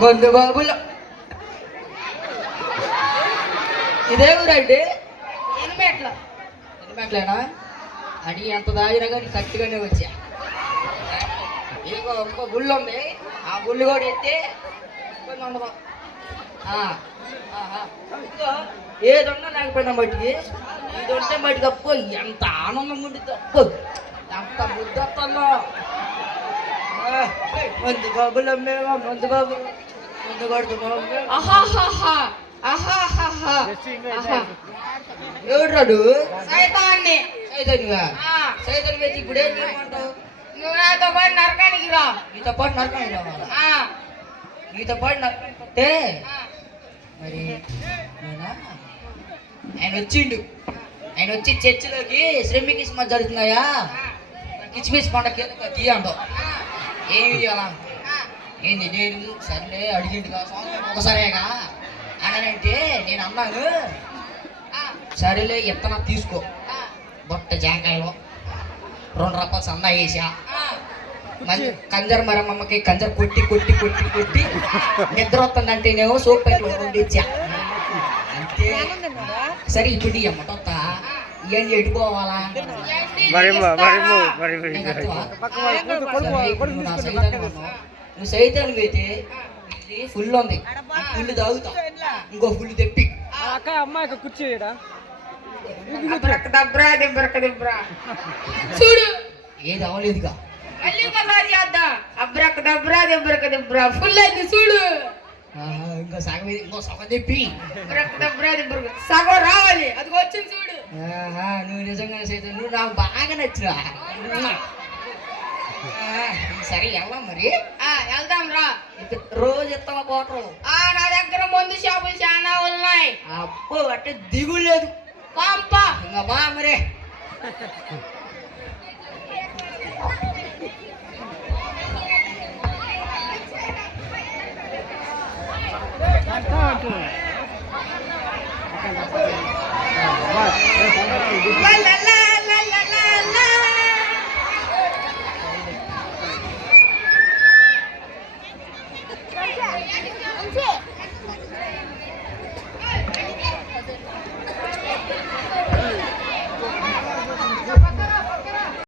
గొంతు బాబులో ఇదే ఊరండి ఎనమెట్ల ఎనిమిట్లేనా అని ఎంత దాగినా కానీ కరెక్ట్గానే వచ్చా ఇంకో గుళ్ళు ఉంది ఆ గుళ్ళు కూడా ఎత్తే ఇబ్బంది ఉండదు ఏదన్నా లేకపోయినా బయటికి ఇది ఉంటే బయటకు అప్పు ఎంత ఆనందం ఉండి తప్పు ఎంత బుద్ధి వస్తుందో మందు బాబులు అమ్మేవా మందు బాబు మందు కొడుతున్నాం ఆహాహాహా ఆహాహాహా ఎవడు సైతాన్ని సైతన్యా సైతన్య అయితే ఇప్పుడు ఏం చేయమంటావు నువ్వు నాతో పాటు నరకానికి రా నీతో పాటు నరకం రావాలా నీతో పాటు నరకం అంటే మరి నేనా ఆయన వచ్చిండు ఆయన వచ్చి చర్చిలోకి శ్రమికి మధ్య జరుగుతున్నాయా కిచ్మిస్ పండగ తీయండు ఏమి ఇవ్వాలా ఏంది నేను సర్లే అడిగింది ఒకసారేగా అనంటే నేను అన్నాను సరేలే ఇత్తనా తీసుకో బొట్ట జాంకాయలో 2 రూపాయలు సందా వేసా కంజర్ మరమ్మకి కంజర్ కొట్టి కొట్టి కొట్టి కొట్టి నిద్ర వస్తుందంటేనేమో సోప్ ప్యాకెట్ వండిచ్చా అంతే సరే ఇప్పుడు అమ్మ తొత్త ఏం ఎడిపోవాలా నువ్వు సైతాన్ని అయితే ఇది ఫుల్ ఉంది ఫుల్ తాగుతావు ఇంకో ఫుల్ తెప్పి అమ్మాయి కుర్చీ చూడు ఏది అవ్వలేదుగా మళ్ళీ ఒకసారి చేద్దాం అబ్రక్ దబ్రా దెబ్రక దెబ్రా ఫుల్ అయింది చూడు ఇంకో సగం ఇంకో సగం తెప్పి అబ్రక్ దబ్రా దెబ్రక సగం రావాలి అది వచ్చింది చూడు నువ్వు నిజంగా సైతం నువ్వు నాకు బాగా నచ్చినా సరే వెళ్దాం మరి వెళ్దాం రా రోజు ఇస్తావా కోటరు నా దగ్గర మందు షాపులు చాలా ఉన్నాయి అప్పు అంటే దిగులు లేదు పంప ఇంకా బా మరి